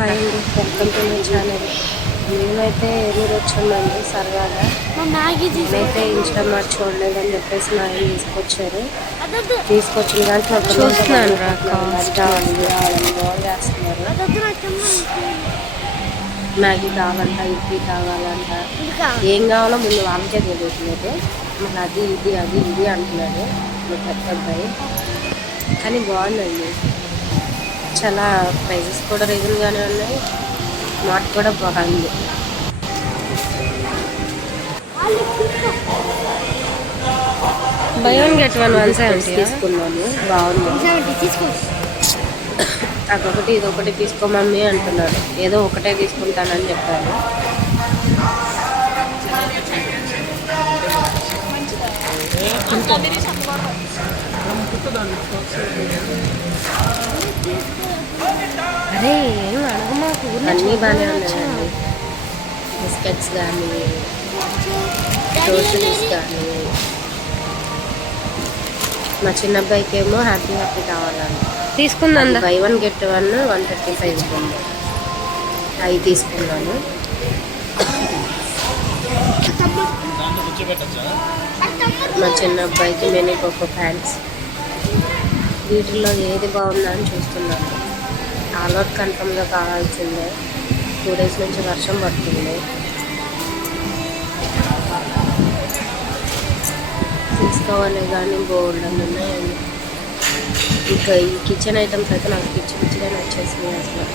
Hi అండి, welcome to my channel. మేమైతే ఏలూరు వచ్చామండి సరదాగా. నేనైతే ఇన్స్టామార్ట్ చూడలేదని చెప్పేసి మా ఆయన తీసుకొచ్చిన దాంట్లో చూస్తున్నాను అది కావాలి ఇది కావాలని గోల్ చేస్తున్నారు. మ్యాగీ కావాలంట, ఇడ్లీ కావాలంట, ఏం కావాలో ముందు వాళ్ళకే తెలియట్లేదు. మళ్ళీ అది ఇది అంటున్నాడు మా పెద్ద అబ్బాయి. కానీ బాగుందండి, చాలా ప్రైజెస్ కూడా రీజన్గానే ఉన్నాయి, మాట కూడా బాగుంది. బై వన్ గెట్ వన్ 170 తీసుకున్నాను, బాగుంది. అదొకటి ఇదొకటి తీసుకో మమ్మీ అంటున్నాడు. ఏదో ఒకటే తీసుకుంటానని చెప్పాను. అరే ఏం అడగమాకు, అన్నీ బాగానే ఉన్నాయండి. బిస్కెట్స్ కానీ గ్రోసరీస్ కానీ. మా చిన్న అబ్బాయికి ఏమో హ్యాపీ కావాలండి. తీసుకున్నాను, బై వన్ గెట్ వన్ 135 ఉంది. అవి తీసుకున్నాను. మా చిన్న అబ్బాయికి మినీ కోకో ప్యాంట్స్. వీటిల్లో ఏది బాగుందా అని చూస్తున్నాను. ఆల్అౌట్ కన్ఫర్మ్గా కావాల్సిందే. 2 days నుంచి వర్షం పడుతుంది. తీసుకోవాలి కానీ బోల్డ్ అని ఉన్నాయండి. ఇంకా ఈ కిచెన్ ఐటమ్స్ అయితే నాకు పిచ్చిగా నచ్చేసినాయి అసలు.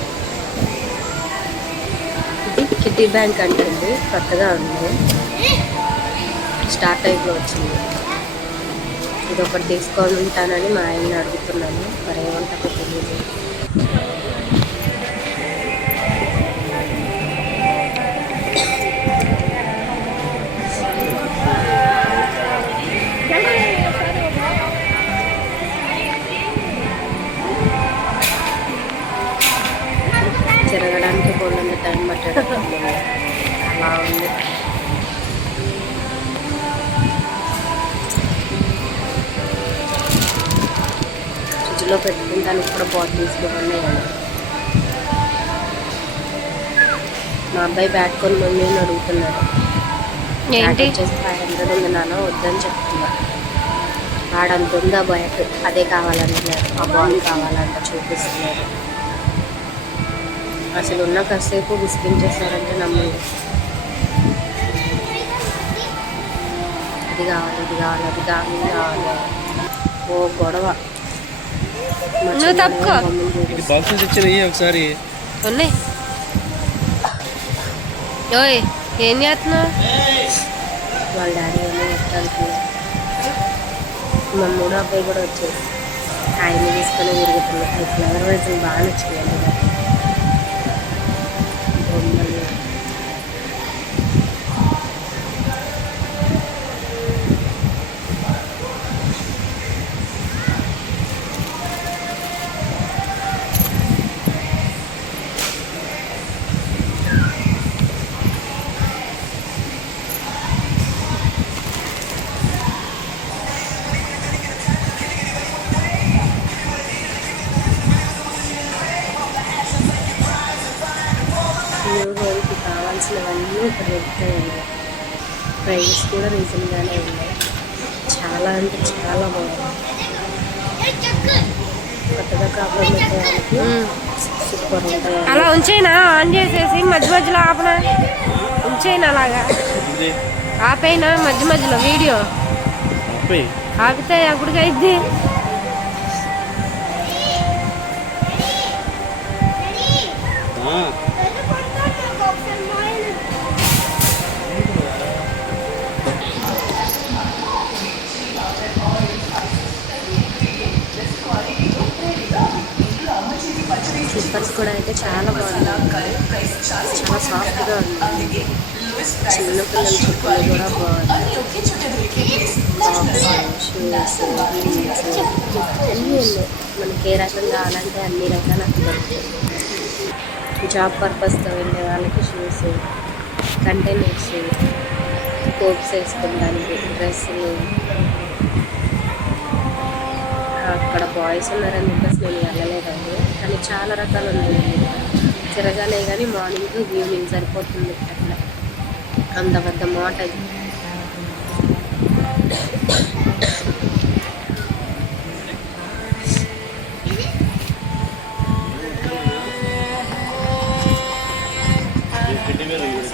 ఇది కిడ్డీ బ్యాంక్ అంటే కొత్తగా ఉంది, స్టార్ టైప్లో వచ్చింది. ఇది ఒకటి తీసుకొని ఉంటానని మా ఆయన్ని అడుగుతున్నాను, మరి ఏమంటారో తెలియదు. తిరగడానికి బోల్డంత టైం పట్టడం అలా ఉంది. ఫ్రిడ్జ్లో పెట్టుకుంటానికి కూడా బాటిల్స్ ఉన్నాయండి. మా అబ్బాయి బ్యాట్ కొని మమ్మీ అని అడుగుతున్నాడు. వచ్చేసి 500 ఉంది నాన్న, వద్దని చెప్తున్నా. వాడంత ఉందా బ్యాట్, అదే కావాలంటున్నాడు. ఆ బాల్ కావాలంట చూపిస్తున్నాడు. అసలు ఉన్న కాసేపు విసిగించేసారంటే నమ్మండి. అది కావాలి ఇది కావాలి అది కావాలి ఓ గొడవ. ఒకసారి ఉన్నాయి. ఓయ్ ఏం చేస్తున్నావు? వాళ్ళ డాడీ ఏమో చెప్తాను. మా 3వ అబ్బాయి కూడా వచ్చేసి ఆయన తీసుకొని తిరుగుతున్నాయి. ఈ ఫ్లవర్ వైజ్ బాగా నచ్చినాయండి నాకు. హోల్కి కావాల్సినవన్నీ ఇక్కడ దొరుకుతాయండి. ప్రైజెస్ కూడా రీజన్గానే ఉన్నాయి. చాలా అంటే చాలా బాగుంది. కొత్తగా కాపురం పెట్టే వాళ్ళకి సూపర్ ఉంటాయి. అలా ఉంచేనా, ఆన్ చేసేసి మధ్య మధ్యలో ఆపనా, ఉంచేనా అలాగా ఆపైనా మధ్య మధ్యలో వీడియో ఆపితే అప్పటికైద్ది. స్లిప్పర్స్ కూడా అయితే చాలా బాగున్నాయి, చాలా సాఫ్ట్గా ఉంది. చిన్నపిల్లల చెప్పులు కూడా బాగున్నాయి. టాప్స్, షూస్, జీన్స్ అన్నీ ఉన్నాయి. మనకి ఏ రకం కావాలంటే అన్ని రకాల దొరుకుతాయి. జాబ్ పర్పస్తో వెళ్ళే వాళ్ళకి షూస్, కంటైనర్స్, కోట్స్ వేసుకోవడానికి, డ్రెస్సులు. అక్కడ బాయ్స్ ఉన్నారని చెప్పేసి నేను వెళ్ళలేదండి, కానీ చాలా రకాలు ఉన్నాయి. తిరగాలే కానీ మార్నింగ్ టు ఈవినింగ్ సరిపోతుంది అట్లా, అంత పెద్ద మోట అది.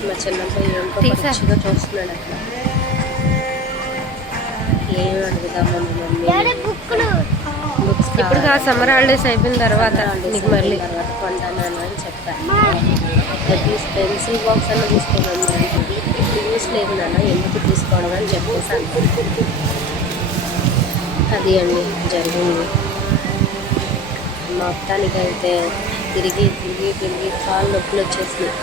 మా చిన్నప్పుడు ఏంటో పరీక్షగా చూస్తున్నాడు అట్లా. ఏం అడుగుదామా మమ్మీ బుక్స్ ఇప్పుడు సమ్మర్ హాలిడేస్ అయిపోయిన తర్వాత నీకు మళ్ళీ తర్వాత కొంటాను అని చెప్పాను. అట్లీస్ట్ పెన్సిల్ బాక్స్ అన్న తీసుకోమని ఇప్పుడు యూస్ లేదు నాన్న, ఎందుకు తీసుకోవడం అని చెప్పేసాను. అది అండి జరిగింది. మొత్తానికైతే తిరిగి తిరిగి తిరిగి కాళ్ళు నొప్పులు వచ్చేసినాయి.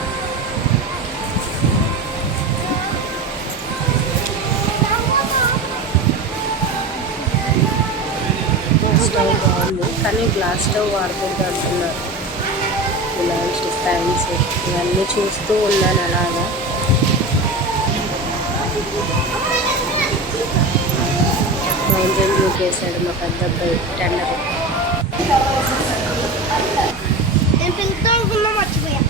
స్టవ్ బాగుంది కానీ గ్లాస్ స్టవ్ వాడకూడదు అంటున్నారు. ఇలాంటి ఫ్యాన్స్ ఇవన్నీ చూస్తూ ఉన్నాను అలాగా. మౌంటైన్ వ్యూ చేశాడు మా పెద్ద అబ్బాయి టెండర్. నేను పిల్లతో మర్చిపోయా.